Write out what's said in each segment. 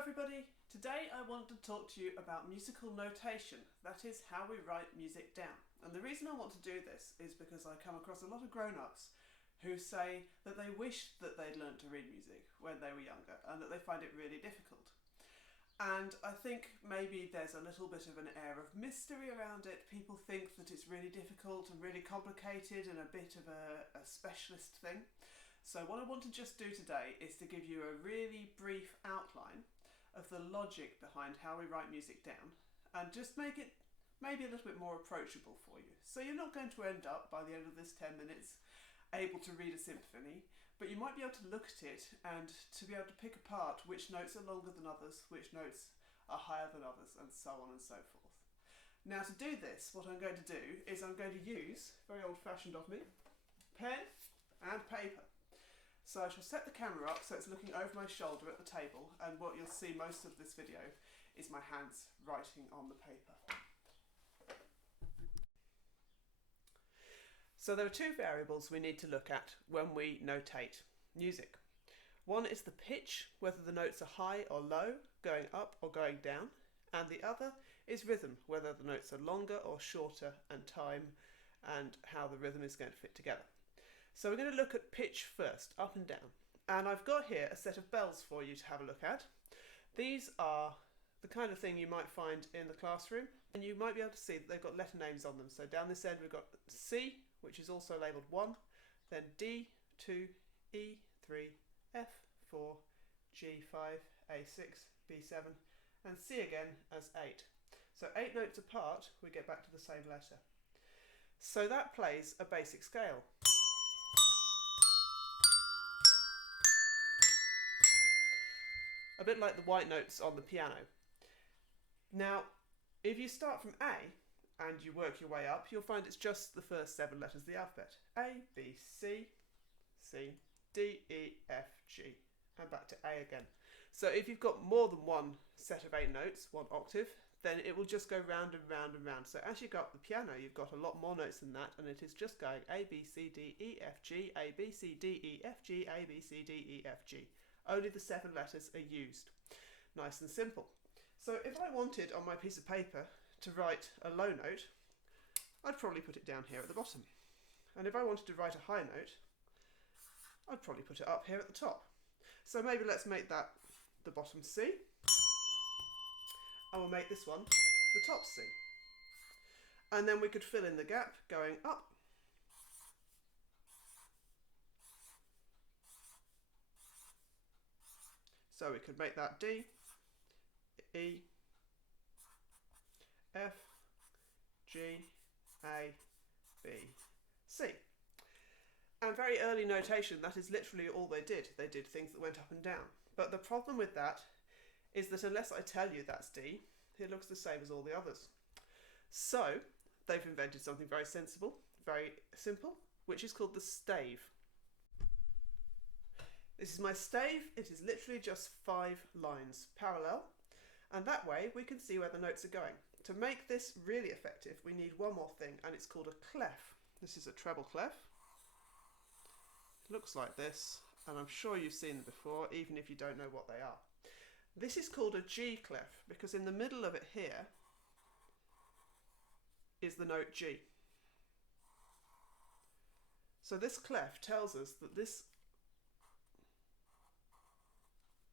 everybody, today I want to talk to you about musical notation, that is how we write music down. And the reason I want to do this is because I come across a lot of grown-ups who say that they wish that they'd learned to read music when they were younger and that they find it really difficult. And I think maybe there's a little bit of an air of mystery around it. People think that it's really difficult and really complicated and a bit of a specialist thing. So what I want to just do today is to give you a really brief outline of the logic behind how we write music down and just make it maybe a little bit more approachable for you. So you're not going to end up, by the end of this 10 minutes, able to read a symphony, but you might be able to look at it and to be able to pick apart which notes are longer than others, which notes are higher than others, and so on and so forth. Now to do this, what I'm going to do is I'm going to use, very old-fashioned of me, pen and paper. So I shall set the camera up so it's looking over my shoulder at the table, and what you'll see most of this video is my hands writing on the paper. So there are two variables we need to look at when we notate music. One is the pitch, whether the notes are high or low, going up or going down, and the other is rhythm, whether the notes are longer or shorter, and time, and how the rhythm is going to fit together. So we're going to look at pitch first, up and down. And I've got here a set of bells for you to have a look at. These are the kind of thing you might find in the classroom, and you might be able to see that they've got letter names on them. So down this end we've got C, which is also labelled 1, then D, 2, E, 3, F, 4, G, 5, A, 6, B, 7, and C again as 8. So 8 notes apart, we get back to the same letter. So that plays a basic scale. A bit like the white notes on the piano. Now, if you start from A and you work your way up, you'll find it's just the first 7 letters of the alphabet. A, B, C, C, D, E, F, G, and back to A again. So if you've got more than one set of 8 notes, one octave, then it will just go round and round and round. So as you go up the piano, you've got a lot more notes than that, and it is just going A, B, C, D, E, F, G, A, B, C, D, E, F, G, A, B, C, D, E, F, G. Only the 7 letters are used. Nice and simple. So if I wanted on my piece of paper to write a low note, I'd probably put it down here at the bottom. And if I wanted to write a high note, I'd probably put it up here at the top. So maybe let's make that the bottom C, and we'll make this one the top C. And then we could fill in the gap going up, so we could make that D, E, F, G, A, B, C. And very early notation, that is literally all they did. They did things that went up and down. But the problem with that is that unless I tell you that's D, it looks the same as all the others. So they've invented something very sensible, very simple, which is called the stave. This is my stave. It is literally just 5 lines parallel, and that way we can see where the notes are going. To make this really effective, we need one more thing, and it's called a clef. This is a treble clef. It looks like this, and I'm sure you've seen them before, even if you don't know what they are. This is called a G clef because in the middle of it here is the note G. So this clef tells us that this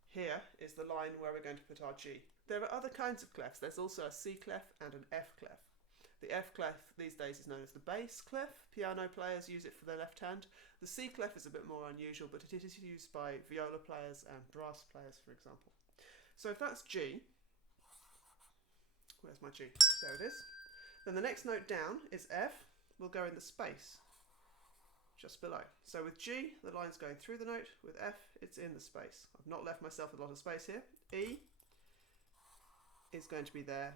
here is the line where we're going to put our G. There are other kinds of clefs. There's also a C clef and an F clef. The F clef these days is known as the bass clef. Piano players use it for their left hand. The C clef is a bit more unusual, but it is used by viola players and brass players, for example. So if that's G, where's my G? There it is. Then the next note down is F. We'll go in the space just below. So with G, the line's going through the note. With F, it's in the space. I've not left myself a lot of space here. E is going to be there.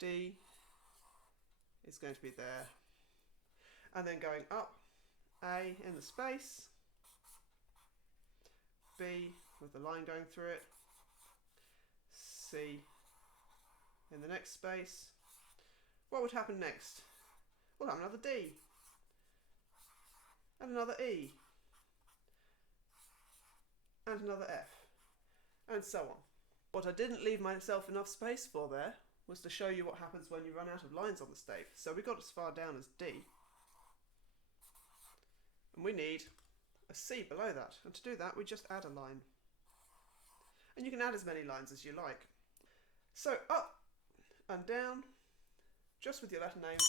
D is going to be there. And then going up, A in the space, B with the line going through it, C in the next space. What would happen next? We'll have another D and another E and another F, and so on. What I didn't leave myself enough space for there was to show you what happens when you run out of lines on the stave. So we got as far down as D, and we need a C below that. And to do that, we just add a line. And you can add as many lines as you like. So up and down, just with your letter names.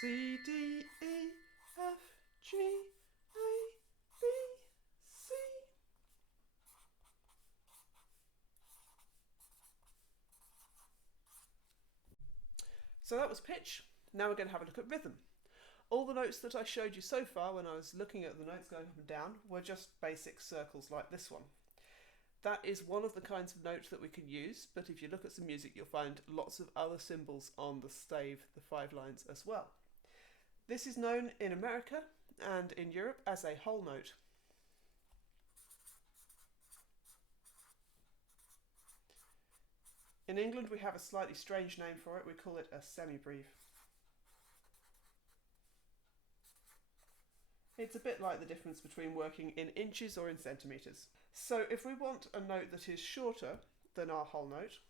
C, D, E, F, G, A, B, C. So that was pitch. Now we're going to have a look at rhythm. All the notes that I showed you so far when I was looking at the notes going up and down were just basic circles like this one. That is one of the kinds of notes that we can use, but if you look at some music you'll find lots of other symbols on the stave, the 5 lines as well. This is known in America and in Europe as a whole note. In England we have a slightly strange name for it, we call it a semibreve. It's a bit like the difference between working in inches or in centimetres. So if we want a note that is shorter than our whole note,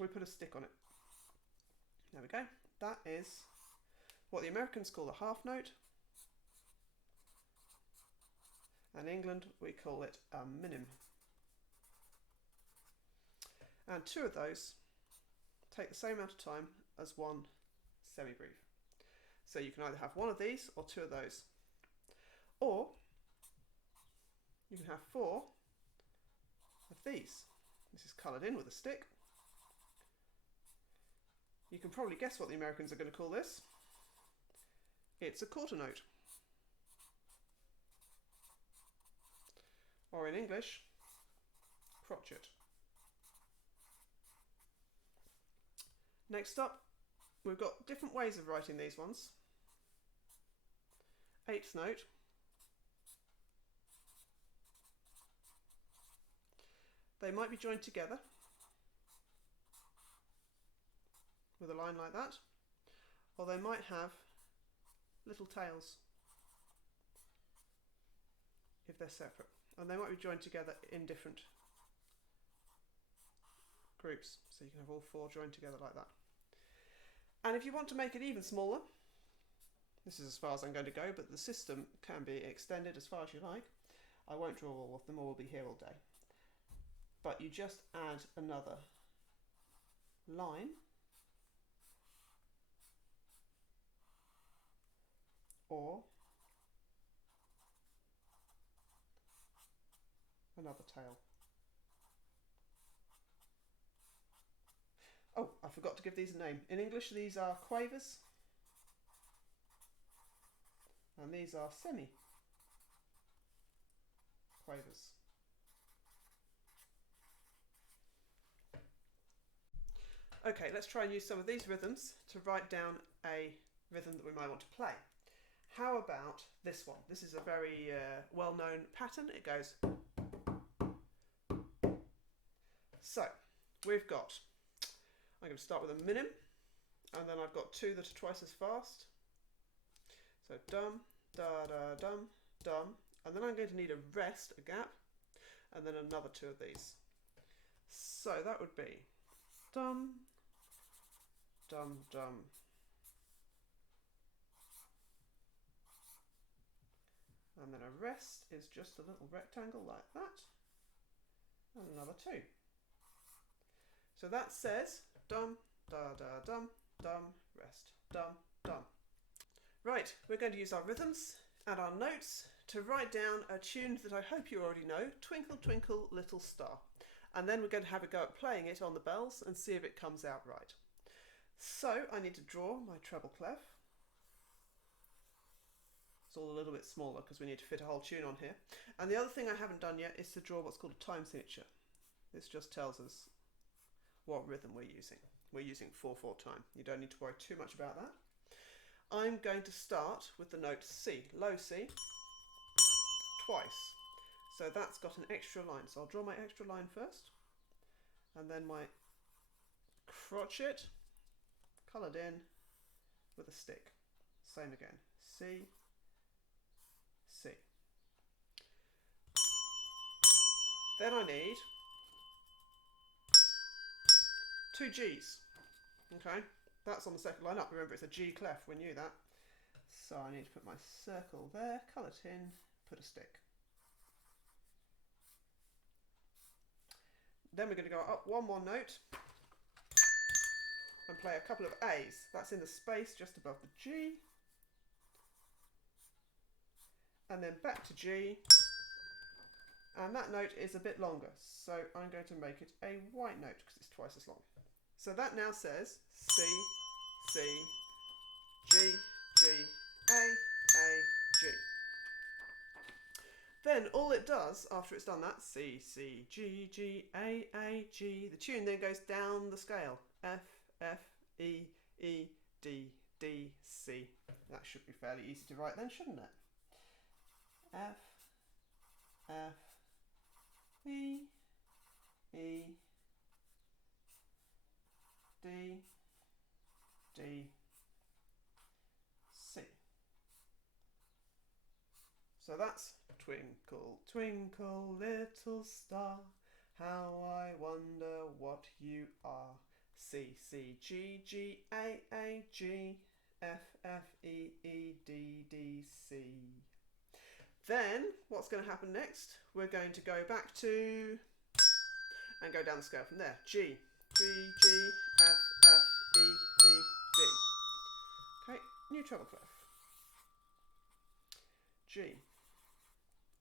we put a stick on it. There we go. That is what the Americans call a half note. And in England we call it a minim. And 2 of those take the same amount of time as one semibreve. So you can either have 1 of these or 2 of those. Or you can have 4 of these. This is coloured in with a stick. You can probably guess what the Americans are going to call this. It's a quarter note. Or in English, crotchet. Next up, we've got different ways of writing these ones. 8th note. They might be joined together with a line like that, or they might have little tails if they're separate, and they might be joined together in different groups, so you can have all 4 joined together like that. And if you want to make it even smaller, this is as far as I'm going to go, but the system can be extended as far as you like. I won't draw all of them or we'll be here all day. But you just add another line or another tail. Oh, I forgot to give these a name. In English these are quavers and these are semi-quavers. Okay, let's try and use some of these rhythms to write down a rhythm that we might want to play. How about this one? This is a very well-known pattern. It goes. So, we've got, I'm going to start with a minim, and then I've got 2 that are twice as fast. So dum, da, da, dum, dum, and then I'm going to need a rest, a gap, and then another 2 of these. So that would be dum, dum, dum. And then a rest is just a little rectangle like that, and another 2. So that says dum, da, da, dum, dum, rest, dum, dum. Right, we're going to use our rhythms and our notes to write down a tune that I hope you already know, Twinkle, Twinkle, Little Star. And then we're going to have a go at playing it on the bells and see if it comes out right. So I need to draw my treble clef. It's all a little bit smaller because we need to fit a whole tune on here. And the other thing I haven't done yet is to draw what's called a time signature. This just tells us what rhythm we're using. We're using 4/4 time. You don't need to worry too much about that. I'm going to start with the note C, low C, twice. So that's got an extra line. So I'll draw my extra line first, and then my crotchet, coloured in with a stick. Same again, C, C. Then I need 2 Gs. Okay, that's on the second line up. Remember, it's a G clef, we knew that. So I need to put my circle there, colour tin, put a stick. Then we're going to go up one more note and play a couple of A's. That's in the space just above the G. And then back to G. And that note is a bit longer, so I'm going to make it a white note because it's twice as long. So that now says C, C, G, G, A, G. Then all it does after it's done that, C, C, G, G, A, G, the tune then goes down the scale. F, F, E, E, D, D, C. That should be fairly easy to write then, shouldn't it? F, F, E, E, D, D, C. So that's twinkle, twinkle, little star, how I wonder what you are. C, C, G, G, A, G, F, F, E, E, D, D, C. Then what's going to happen next? We're going to go back to and go down the scale from there. G, G, G, F, F, E, E, D. Okay, new treble clef. G.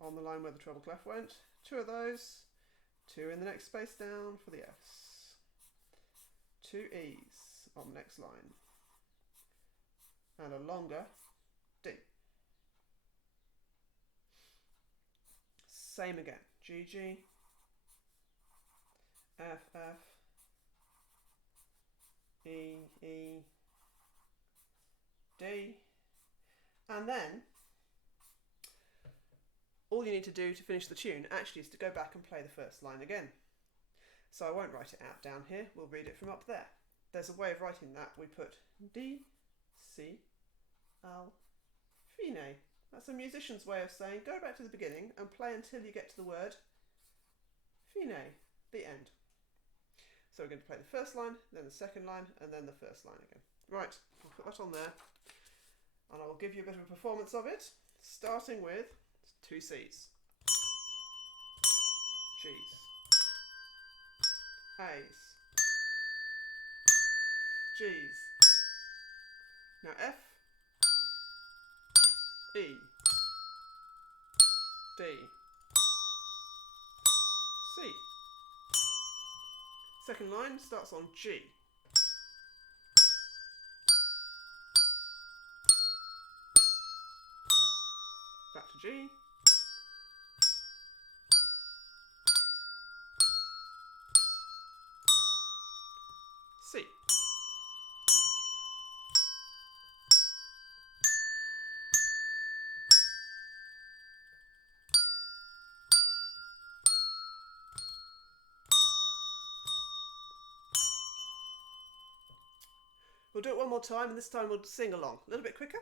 On the line where the treble clef went, 2 of those, 2 in the next space down for the Fs, 2 E's on the next line, and a longer D. Same again, G, G, F, F, E, E, D, and then all you need to do to finish the tune actually is to go back and play the first line again. So I won't write it out down here, we'll read it from up there. There's a way of writing that. We put D, C, Al, Fine. That's a musician's way of saying go back to the beginning and play until you get to the word Fine, the end. So we're going to play the first line, then the second line, and then the first line again. Right, I'll put that on there, and I'll give you a bit of a performance of it, starting with 2 C's, G's, A's, G's. Now F, E, D, C. Second line starts on G. Back to G. C. We'll do it one more time, and this time we'll sing along a little bit quicker.